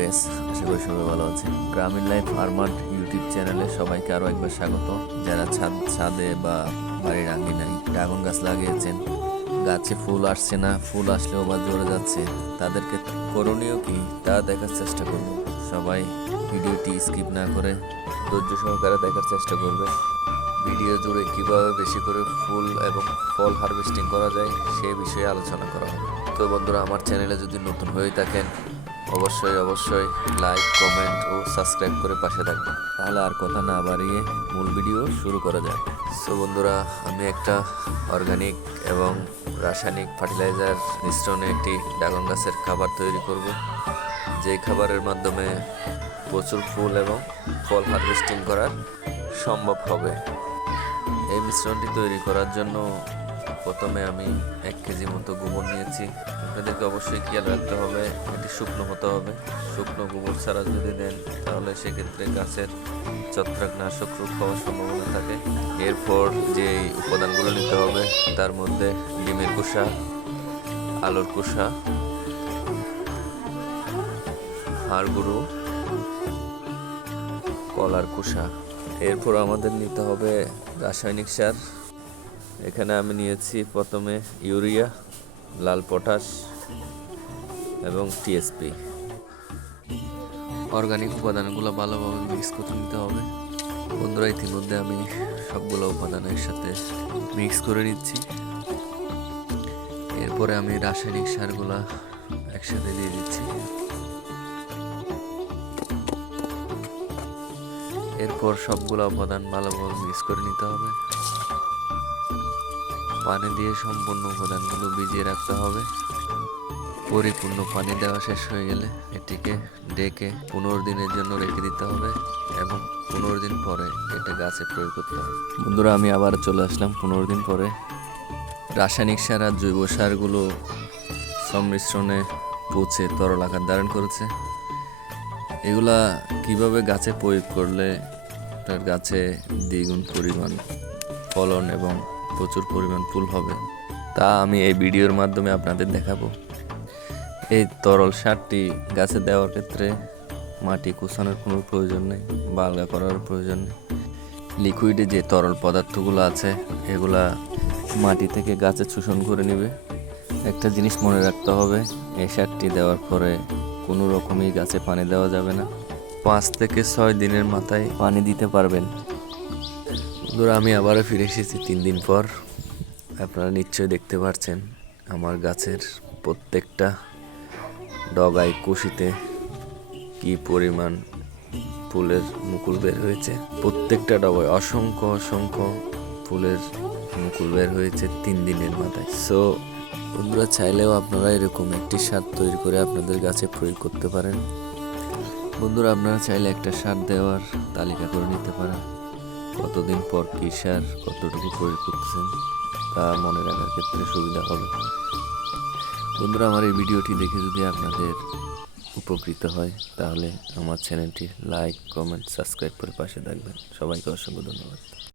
বেশ, আশা করি সবাই ভালো আছেন। গ্রামীণ লাইফ ফার্মার ইউটিউব চ্যানেলে সবাইকে আরও একবার স্বাগত। যারা ছাদে বা বাড়ির আঙ্গিনায় ড্রাগন গাছ লাগিয়েছেন, গাছে ফুল আসছে না, ফুল আসলেও বা ঝরে যাচ্ছে, তাদেরকে করণীয় কি তা দেখার চেষ্টা করব। সবাই ভিডিওটি স্কিপ না করে ধৈর্য সহকারে দেখার চেষ্টা করবে। ভিডিও জুড়ে কীভাবে বেশি করে ফুল এবং ফল হারভেস্টিং করা যায় সে বিষয়ে আলোচনা করা হবে। তো বন্ধুরা, আমার চ্যানেলে যদি নতুন হয়ে থাকেন অবশ্যই লাইক, কমেন্ট ও সাবস্ক্রাইব করে পাশে থাকবেন। তাহলে আর কথা না বাড়িয়ে মূল ভিডিও শুরু করা যায়। সো বন্ধুরা, আমি একটা অর্গানিক এবং রাসায়নিক ফার্টিলাইজার মিশ্রণে একটি ড্রাগন গাছের খাবার তৈরি করব, যে খাবারের মাধ্যমে প্রচুর ফুল এবং ফল হারভেস্টিং করা সম্ভব হবে। এই মিশ্রণটি তৈরি করার জন্য প্রথমে আমি 1 কেজি মতো গোবর নিয়েছি। আপনাদেরকে অবশ্যই খেয়াল রাখতে হবে এটি শুকনো হতে হবে। শুকনো গোবর ছাড়া যদি দেন তাহলে সেক্ষেত্রে গাছের ছত্রাকনাশক রোগ হওয়ার সম্ভাবনা থাকে। এরপর যে উপাদানগুলো নিতে হবে তার মধ্যে ডিমের খোসা, আলুর খোসা, হাড় গুঁড়ো, কলার খোসা। এরপর আমাদের নিতে হবে রাসায়নিক সার। এখানে আমি নিয়েছি প্রথমে ইউরিয়া, লাল পটাশ এবং টিএসপি। অর্গানিক উপাদানগুলো ভালোভাবে মিক্স করে নিতে হবে। বন্ধুরা, ইতিমধ্যে আমি সবগুলো উপাদান একসাথে মিক্স করে নিচ্ছি। এরপরে আমি রাসায়নিক সারগুলো একসাথে দিয়ে দিচ্ছি। এরপর সবগুলো উপাদান ভালোভাবে মিক্স করে নিতে হবে। পানি দিয়ে সম্পূর্ণ উপাদানগুলো ভিজিয়ে রাখতে হবে। পরিপূর্ণ পানি দেওয়া শেষ হয়ে গেলে এটিকে ডেকে 15 দিনের জন্য রেখে দিতে হবে এবং 15 দিন পরে এটা গাছে প্রয়োগ করতে হবে। বন্ধুরা, আমি আবার চলে আসলাম 15 দিন পরে। রাসায়নিক সার আর জৈব সারগুলো সংমিশ্রণে পচে তরল আকার ধারণ করেছে। এগুলা কিভাবে গাছে প্রয়োগ করলে তার গাছে দ্বিগুণ পরিমাণ ফলন এবং প্রচুর পরিমাণ ফুল হবে তা আমি এই ভিডিওর মাধ্যমে আপনাদের দেখাবো। এই তরল সারটি গাছে দেওয়ার ক্ষেত্রে মাটি কুচানোর কোনো প্রয়োজন নেই বা আলগা করার প্রয়োজন নেই। লিকুইডে যে তরল পদার্থগুলো আছে এগুলা মাটি থেকে গাছে শোষণ করে নেবে। একটা জিনিস মনে রাখতে হবে, এই সারটি দেওয়ার পরে কোনো রকমই গাছে পানি দেওয়া যাবে না। 5 থেকে 6 দিনের মাথায় পানি দিতে পারবেন। বন্ধুরা, আমি আবারও ফিরে এসেছি 3 দিন পর। আপনারা নিশ্চয়ই দেখতে পাচ্ছেন আমার গাছের প্রত্যেকটা ডগায় কুশিতে কি পরিমাণ ফুলের মুকুল বের হয়েছে। প্রত্যেকটা ডগায় অসংখ্য ফুলের মুকুল বের হয়েছে 3 দিনের মাথায়। সো বন্ধুরা, চাইলেও আপনারা এরকম একটি সার তৈরি করে আপনাদের গাছে প্রয়োগ করতে পারেন। বন্ধুরা, আপনারা চাইলে একটা সার দেওয়ার তালিকা করে নিতে পারেন। কতদিন পর কী সার কতটুকু প্রয়োগ করতেছেন তা মনে রাখার ক্ষেত্রে সুবিধা হবে। বন্ধুরা, আমার এই ভিডিওটি দেখে যদি আপনাদের উপকৃত হয় তাহলে আমার চ্যানেলটি লাইক, কমেন্ট, সাবস্ক্রাইব করে পাশে থাকবেন। সবাইকে অসংখ্য ধন্যবাদ।